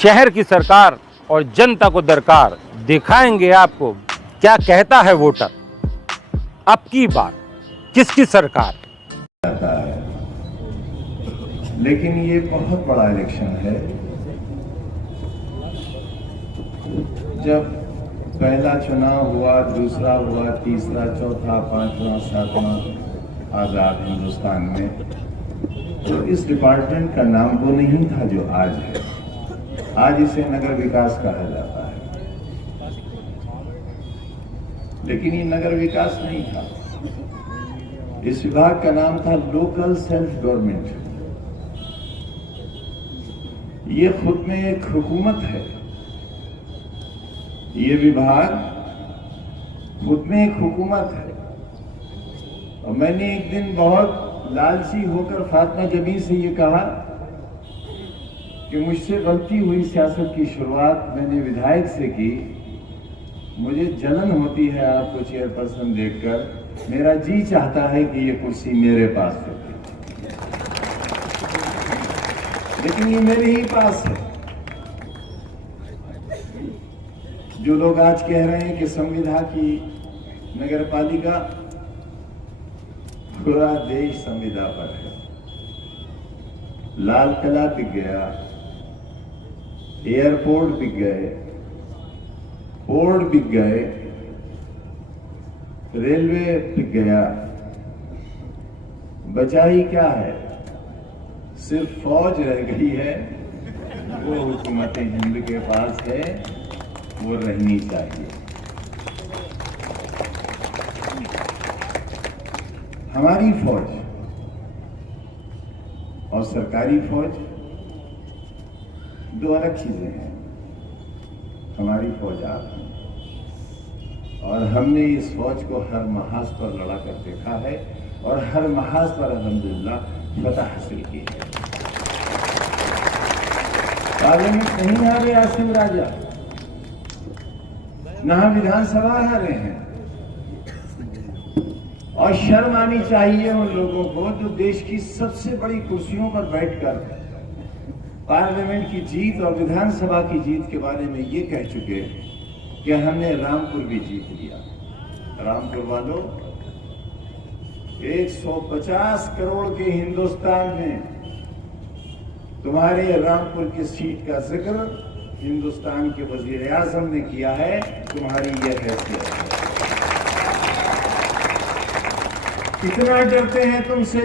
शहर की सरकार और जनता को दरकार, दिखाएंगे आपको क्या कहता है वोटर। अब की बार किसकी सरकार। जाता है, लेकिन ये बहुत बड़ा इलेक्शन है। जब पहला चुनाव हुआ, दूसरा हुआ, तीसरा, चौथा, पांचवा, सातवां आजाद हिंदुस्तान में, तो इस डिपार्टमेंट का नाम वो नहीं था जो आज है। आज इसे नगर विकास कहा जाता है, लेकिन ये नगर विकास नहीं था। इस विभाग का नाम था लोकल सेल्फ गवर्नमेंट। ये खुद में एक हुकूमत है। ये विभाग खुद में एक हुकूमत है। और मैंने एक दिन बहुत लालची होकर फातिमा जबी से ये कहा कि मुझसे गलती हुई, सियासत की शुरुआत मैंने विधायक से की। मुझे जलन होती है आपको चेयरपर्सन देखकर। मेरा जी चाहता है कि ये कुर्सी मेरे पास होती, लेकिन ये मेरे ही पास है। जो लोग आज कह रहे हैं कि संविदा की नगरपालिका, पूरा देश संविदा पर है। लाल किला बिक गया, एयरपोर्ट बिक गए, पोर्ट बिक गए, रेलवे बिक गया। बचा ही क्या है? सिर्फ फौज रह गई है। वो हुकूमत हिंद के पास है, वो रहनी चाहिए। हमारी फौज और सरकारी फौज दो अलग चीजें हैं। हमारी फौज आप हैं, और हमने इस फौज को हर महाज पर लड़ा कर देखा है, और हर महाज पर अल्हम्दुलिल्लाह फतह हासिल की है। पार्लियामेंट नहीं हारे आसिम राजा, ना विधानसभा हारे हैं। और शर्म आनी चाहिए उन लोगों को जो देश की सबसे बड़ी कुर्सियों पर बैठकर पार्लियामेंट की जीत और विधानसभा की जीत के बारे में ये कह चुके कि हमने रामपुर भी जीत लिया। रामपुर वालों, 150 करोड़ के हिंदुस्तान में तुम्हारे रामपुर की सीट का जिक्र हिंदुस्तान के वजीर आजम ने किया है। तुम्हारी यह हैसियत है। इतना डरते हैं तुमसे,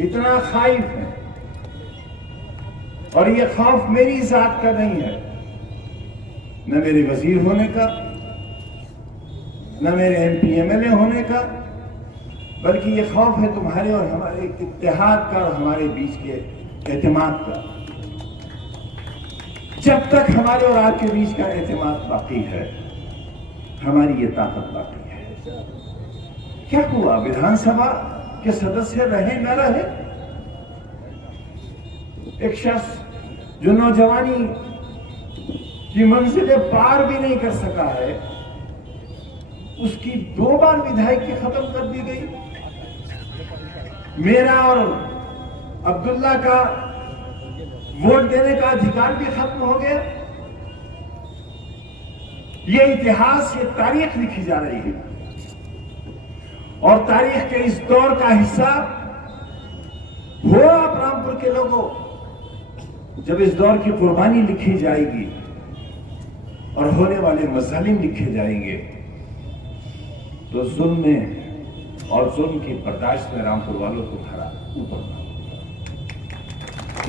इतना खाइफ है। और ये खौफ मेरी जात का नहीं है, न मेरे वजीर होने का, न मेरे एमपी एमएलए होने का, बल्कि ये खौफ है तुम्हारे और हमारे इत्तेहाद का और हमारे बीच के एतमाद का। जब तक हमारे और आपके बीच का एतमाद बाकी है, हमारी ये ताकत बाकी है। क्या हुआ? विधानसभा के सदस्य रहे न रहे, एक शख्स जो नौजवानी की मंजिलें पार भी नहीं कर सका है, उसकी 2 बार विधायकी खत्म कर दी गई। मेरा और अब्दुल्ला का वोट देने का अधिकार भी खत्म हो गया। ये इतिहास, ये तारीख लिखी जा रही है, और तारीख के इस दौर का हिस्सा हो आप रामपुर के लोगों। जब इस दौर की कुर्बानी लिखी जाएगी और होने वाले मजालिम लिखे जाएंगे, तो जुल्म में और जुल्म की बर्दाश्त में रामपुर वालों को खड़ा ऊपर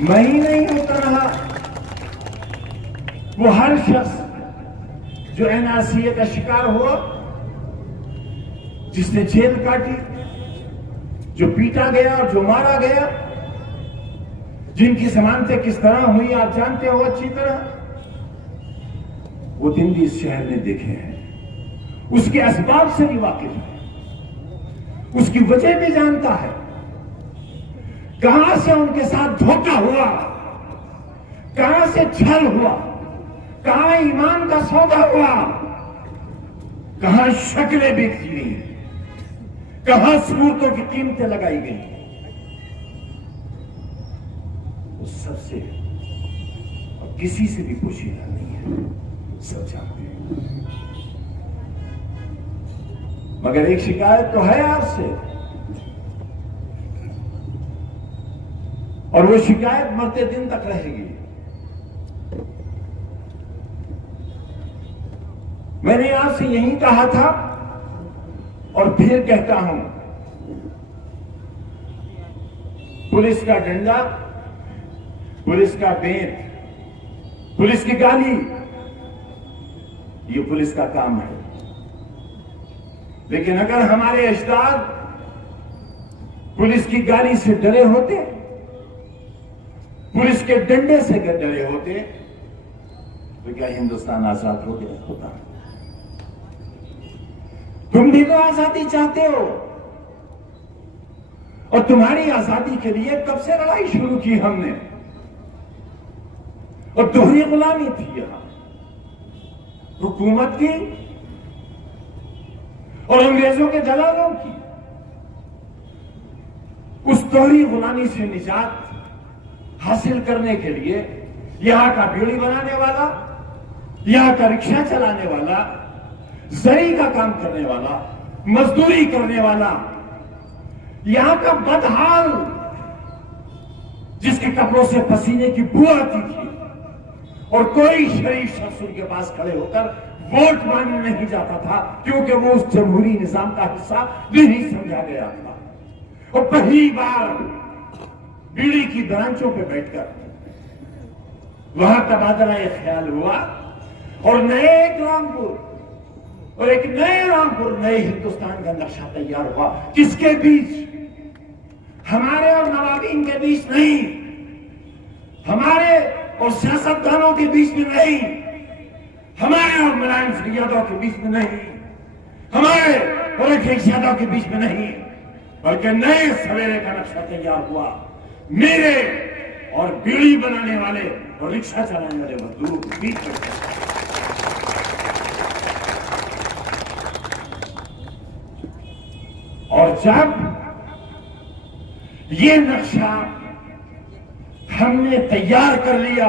मैं ही नहीं होता रहा। वो हर शख्स जो एनआरसी का शिकार हुआ, जिसने जेल काटी, जो पीटा गया और जो मारा गया, जिनकी जमानतें किस तरह हुई आप जानते हो अच्छी तरह। वो दिन भी इस शहर ने देखे हैं, उसके असबाब से भी वाकिफ है, उसकी वजह भी जानता है। कहां से उनके साथ धोखा हुआ, कहां से छल हुआ, कहां ईमान का सौदा हुआ, कहां शक्लें बिकती गई, कहां सूरतों की कीमतें लगाई गई। उस सबसे किसी से भी पोशीदा नहीं है, सब जानते हैं। मगर एक शिकायत तो है आपसे, और वो शिकायत मरते दिन तक रहेगी। मैंने आपसे यही कहा था और फिर कहता हूं, पुलिस का डंडा, पुलिस का बेंत, पुलिस की गाली, ये पुलिस का काम है। लेकिन अगर हमारे अजदाद पुलिस की गाली से डरे होते, पुलिस के डंडे से डरे होते, तो क्या हिंदुस्तान आजाद हो गया होता? तुम भी तो आजादी चाहते हो, और तुम्हारी आजादी के लिए कब से लड़ाई शुरू की हमने, और दोहरी गुलामी थी यहां हुकूमत की और अंग्रेजों के दलालों की। उस दोहरी गुलामी से निजात हासिल करने के लिए यहां का बीड़ी बनाने वाला, यहां का रिक्शा चलाने वाला, जरी का काम करने वाला, मजदूरी करने वाला, यहां का बदहाल जिसके कपड़ों से पसीने की बू आती थी और कोई शरीफ शख्स उनके पास खड़े होकर वोट मांगने नहीं जाता था, क्योंकि वो उस जमहूरी निजाम का हिस्सा नहीं समझा गया था। और पहली बार बीड़ी की ब्रांचों पे बैठकर वहां तबादला ख्याल हुआ और नए एक रामपुर और एक नए रामपुर, नए हिंदुस्तान का नक्शा तैयार हुआ। किसके बीच? हमारे और नवाबीन के बीच नहीं, हमारे और सियासतदानों के बीच में नहीं, हमारे और मुलायम सिंह यादव के बीच में नहीं, हमारे और अखिलेश यादव के बीच में नहीं, बल्कि नए सवेरे का नक्शा तैयार हुआ मेरे और बीड़ी बनाने वाले और रिक्शा चलाने वाले मजदूरों के बीच में। और जब ये नक्शा हमने तैयार कर लिया,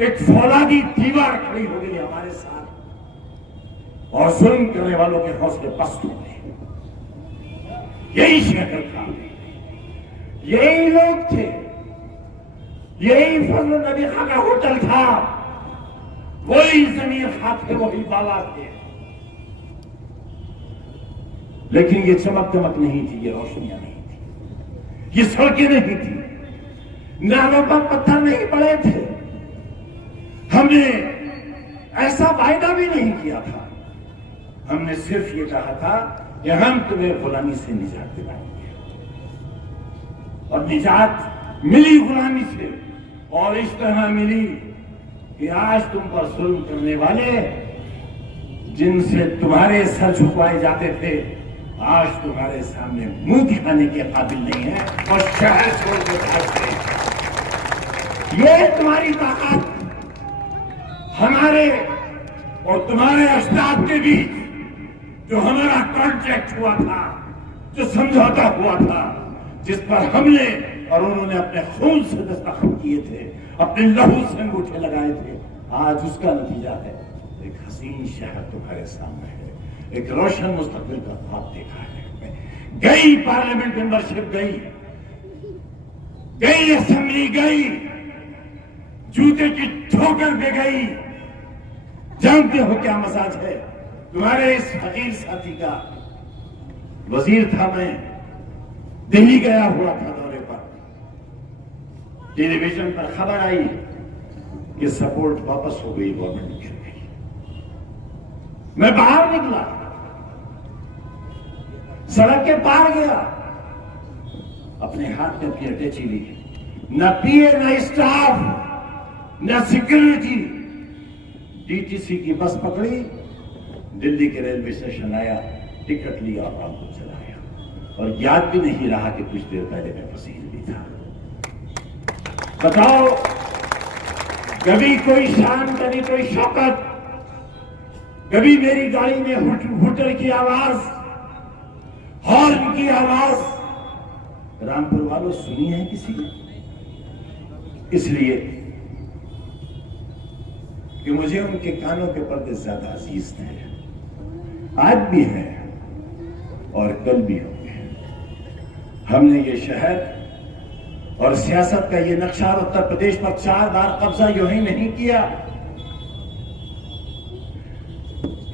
एक फौलादी दीवार खड़ी हो गई हमारे साथ और जुल्म करने वालों के हौसले पस्त हो गए। यही शहर था, यही लोग थे, यही फजल नबी खां का होटल था, वही जमीन खां थे, वही बाबा थे। लेकिन ये चमक दमक नहीं थी, ये रोशनियां नहीं थी, ये सड़कें नहीं थी, नालों पर पत्थर नहीं पड़े थे। हमने ऐसा वायदा भी नहीं किया था, हमने सिर्फ ये कहा था कि हम तुम्हें गुलामी से निजात दिलाएंगे, और निजात मिली गुलामी से, और इस तरह मिली कि आज तुम पर जुल्म करने वाले, जिनसे तुम्हारे सर झुकवाए जाते थे, आज तुम्हारे सामने मुंह दिखाने के काबिल नहीं है और शहर छोड़ के भागते। ये तुम्हारी ताकत हमारे और तुम्हारे अजदाद के बीच जो हमारा कॉन्ट्रैक्ट हुआ था, जो समझौता हुआ था, जिस पर हमने और उन्होंने अपने खून से दस्तखत किए थे, अपने लहू से अंगूठे लगाए थे, आज उसका नतीजा है एक हसीन शहर तुम्हारे सामने है, एक रोशन मुस्तकबिल का ख्वाब देखा है। गई पार्लियामेंट मेंबरशिप, गई असेंबली, गई जूते की ठोकर पे गई। जानते हो क्या मजाज है तुम्हारे इस फकीर साथी का? वजीर था मैं, दिल्ली गया हुआ था दौरे पर, टेलीविजन पर खबर आई कि सपोर्ट वापस हो गई, गवर्नमेंट गिर गई। मैं बाहर निकला, सड़क के पार गया, अपने हाथ में अपनी अटैची ली, न पीए न स्टाफ न सिक्योरिटी, डीटीसी की बस पकड़ी, दिल्ली के रेलवे स्टेशन आया, टिकट लिया और रामपुर चला गया, और याद भी नहीं रहा कि कुछ देर पहले मैं फसील भी था। बताओ, कभी कोई शान, कभी कोई शौकत, कभी मेरी गाड़ी में हुटर की आवाज, हॉर्न की आवाज रामपुर वालों सुनी है किसी ने? इसलिए कि मुझे उनके कानों के पर्दे ज्यादा अजीज थे, आज भी हैं और कल भी होंगे। हमने ये शहर और सियासत का ये नक्शा उत्तर प्रदेश पर 4 बार कब्जा यूं ही नहीं किया।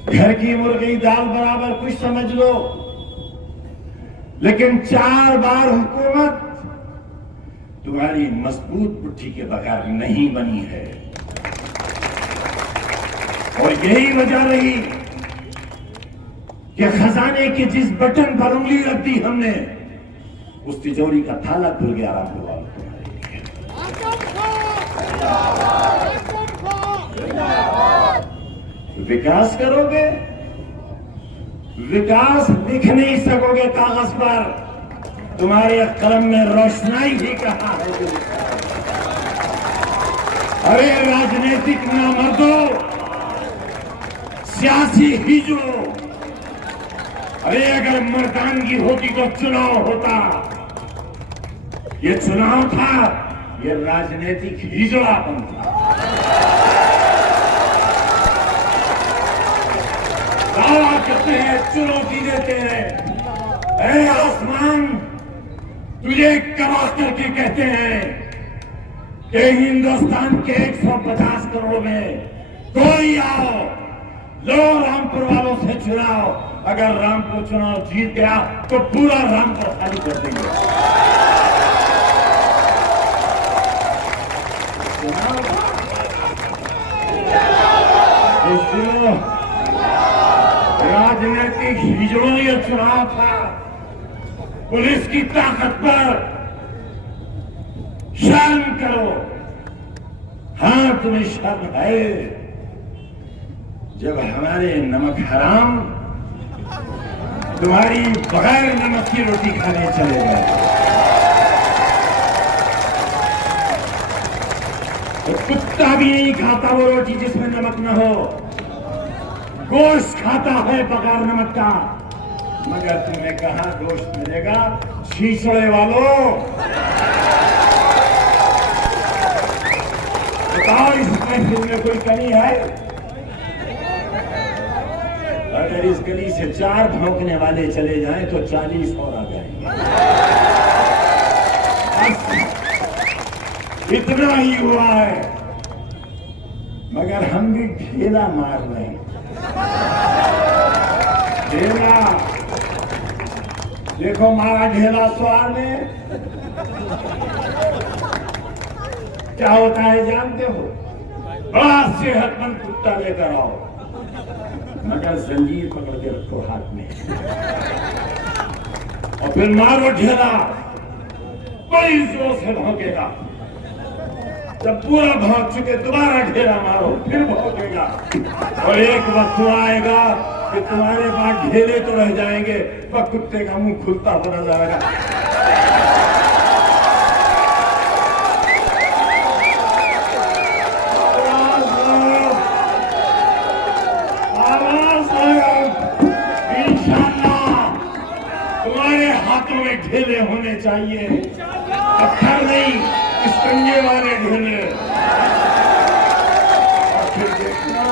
घर की मुर्गी दाल बराबर कुछ समझ लो, लेकिन 4 बार हुकूमत तुम्हारी मजबूत पुट्ठी के बगैर नहीं बनी है। और यही वजह रही कि खजाने के जिस बटन पर उंगली रख दी हमने, उस तिजोरी का ताला खुल गया। रामपुर वालों विकास करोगे, विकास लिख नहीं सकोगे कागज पर, तुम्हारे कलम में रोशनाई भी कहां है। अरे राजनीतिक नामर्दों, सियासी हिजड़ों, अरे अगर मर्दानगी होती तो चुनाव होता। ये चुनाव था, ये राजनीतिक हिजड़ापन था। दावा करते हैं, चुनौती देते हैं, अरे आसमान तुझे कमा करके कहते हैं कि हिंदुस्तान के 150 करोड़ में कोई आओ, लो रामपुर वालों से चुनाव। अगर रामपुर चुनाव जीत गया तो पूरा रामपुर खाली कर देंगे। राजनीतिक हिजड़ों ये चुनाव था। पुलिस की ताकत पर शर्म करो। हाँ, तुम्हें शर्म है जब हमारे नमक हराम तुम्हारी बगैर नमक की रोटी खाने चले गए। तो कुत्ता भी नहीं खाता वो रोटी जिसमें नमक न हो। गोश्त खाता है बगैर नमक का, मगर तुम्हें कहां गोश्त मिलेगा छीछड़े वालों। बताओ, इस महफिल में कोई कमी है? अगर इस गली से 4 भौंकने वाले चले जाएं तो 40 और आ जाएंगे। इतना ही हुआ है, मगर हम भी ढेला मार रहे हैं। ढेला देखो, मारा ढेला सवार में क्या होता है जानते हो? बड़ा सेहतमंद कुत्ता लेकर आओ, मगर जंजीर पकड़ के रखो हाथ में, और फिर मारो ढेला, बड़ी जोर से भौंकेगा। जब पूरा भौंक चुके दोबारा ढेला मारो, फिर भौंकेगा। और एक वक्त आएगा कि तुम्हारे पास ढेले तो रह जाएंगे, पर कुत्ते का मुंह खुलता हुआ नजर आएगा। ढेले होने चाहिए, पत्थर नहीं, इस्कंजे वाले ढेले। और फिर देखना,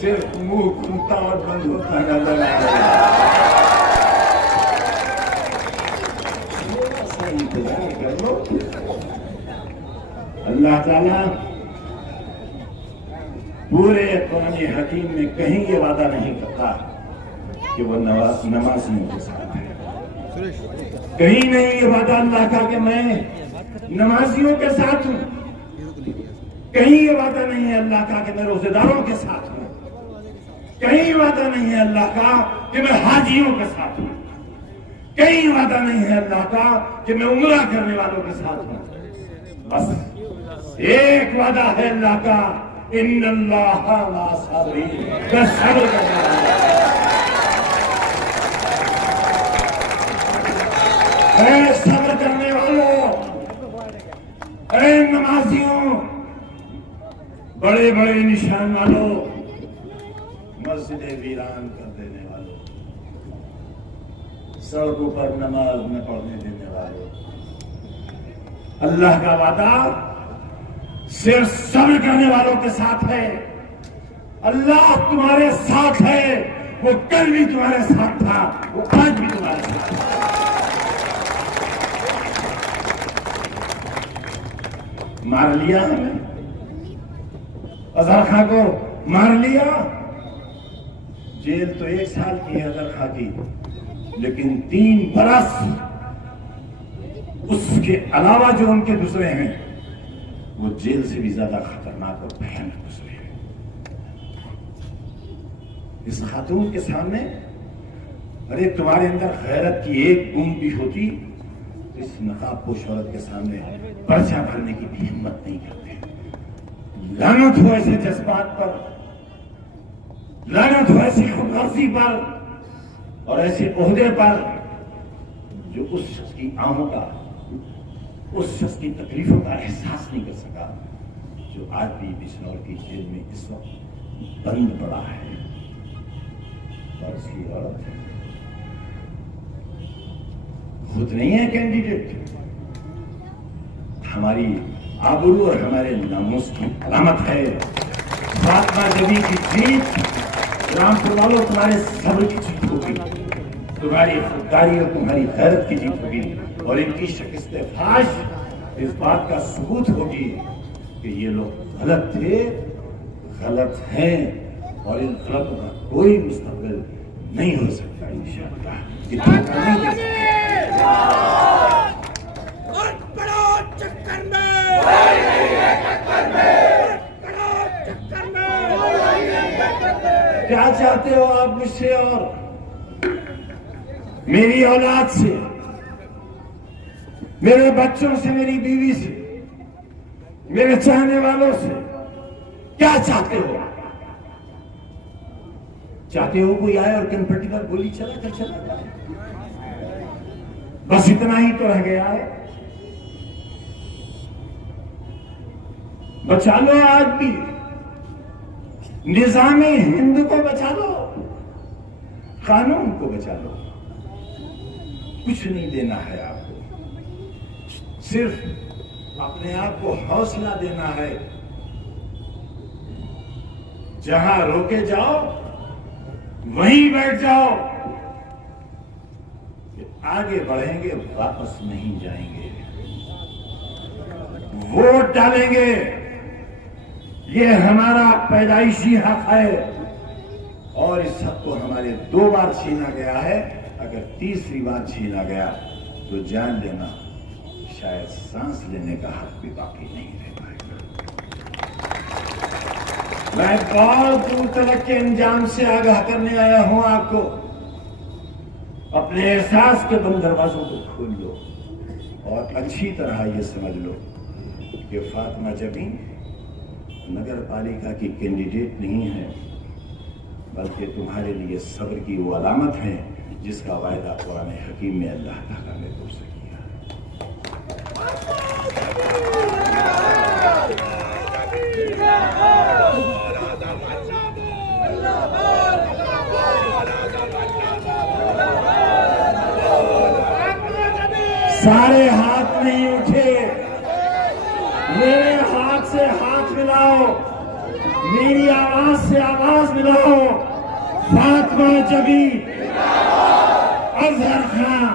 सिर्फ मुंह खुलता और बंद होता नजर आएगा। इंतजार कर लो। अल्लाह ताला पूरे कुरान हकीम में कहीं ये वादा नहीं करता कि वो नमाजियों के साथ है। कहीं नहीं ये वादा अल्लाह का कि मैं नमाजियों के साथ हूं। कहीं ये वादा नहीं है अल्लाह का कि मैं रोजेदारों के साथ हूं। कहीं वादा नहीं है अल्लाह का कि मैं हाजियों के साथ हूं। कहीं वादा नहीं है अल्लाह का कि मैं उम्रा करने वालों के साथ हूं। बस एक वादा है अल्लाह का, इन्नल्लाह मा साबिरीन, मैं सब्र करने वाला हूं। सब्र करने वालों, अरे नमाजियों, बड़े बड़े निशान वालों, मस्जिदें वीरान कर देने वालों, सड़कों पर नमाज न पढ़ने देने वालों, अल्लाह का वादा सिर्फ सब्र करने वालों के साथ है। अल्लाह तुम्हारे साथ है, वो कल भी तुम्हारे साथ था, वो आज भी तुम्हारे साथ है। मार लिया हमें, अजहर खां को मार लिया। जेल तो 1 साल की है अजहर खां की, लेकिन 3 बरस उसके अलावा जो उनके दूसरे हैं वो जेल से भी ज्यादा खतरनाक और भयानक दूसरे हैं। इस खातून के सामने, अरे तुम्हारे अंदर गैरत की एक बूंद भी होती तो इस नकाबपोश औरत के सामने पर्चा भरने की भी हिम्मत नहीं करते। लानत हो ऐसे जज्बात पर, लानत हो ऐसी खुदगर्जी पर और ऐसे ओहदे पर जो उस शख्स की आहों का, उस शख्स की तकलीफों का एहसास नहीं कर सका, जो आज भी बिजनौर की जेल में इस वक्त बंद पड़ा है। और उसकी औरत खुद नहीं है कैंडिडेट, हमारी आबरू और हमारे नामूस की अलामत है। फातिमा जबी की जीत, रामपुर वालों तुम्हारे सब्र की जीत होगी, तुम्हारी खुददारी और तुम्हारी गैरत की जीत होगी, और इनकी शिकस्त फाश इस बात का सबूत होगी कि ये लोग गलत थे, गलत हैं, और इन गलतों का कोई मुस्तकबिल नहीं हो सकता। इंशाअल्लाह इतना नहीं दे सकते। क्या चाहते हो आप मुझसे और मेरी औलाद से, मेरे बच्चों से, मेरी बीवी से, मेरे चाहने वालों से? क्या चाहते हो? चाहते हो कोई आए और कनपट्टी पर गोली चला कर चला जाए? बस इतना ही तो रह गया है। बचा लो आज भी, निजामी हिंद को बचा लो, कानून को बचा लो। कुछ नहीं देना है आपको, सिर्फ अपने आप को हौसला देना है। जहां रोके जाओ वहीं बैठ जाओ। आगे बढ़ेंगे, वापस नहीं जाएंगे। वोट डालेंगे, ये हमारा पैदाइशी हक है, और इस हक को हमारे 2 बार छीना गया है। अगर तीसरी बार छीना गया तो जान लेना शायद सांस लेने का हक भी बाकी नहीं रह पाएगा। मैं बहुत दूर तक के अंजाम से आगाह करने आया हूं आपको। अपने एहसास के बंद दरवाजों को खोल लो और अच्छी तरह ये समझ लो कि फातिमा जबी नगर पालिका की कैंडिडेट नहीं है, बल्कि तुम्हारे लिए सब्र की वो अलामत है जिसका वायदा कुरान हकीम में अल्लाह ताला ने तुमसे किया है। सारे हाथ नहीं उठे, मेरे हाथ से हाथ मिलाओ, मेरी आवाज से आवाज मिलाओ। फातिमा जबी, अजहर खां,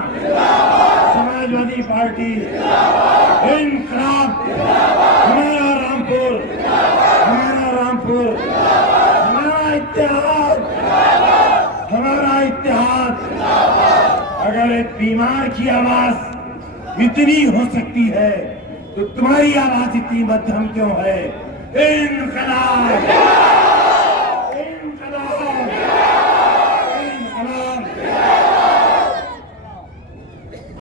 समाजवादी पार्टी, इंकलाब, हमारा रामपुर, हमारा रामपुर, हमारा इत्तेहाद, हमारा इत्तेहाद। अगर एक बीमार की आवाज इतनी हो सकती है तो तुम्हारी आवाज इतनी मध्यम क्यों है? इंकलाब।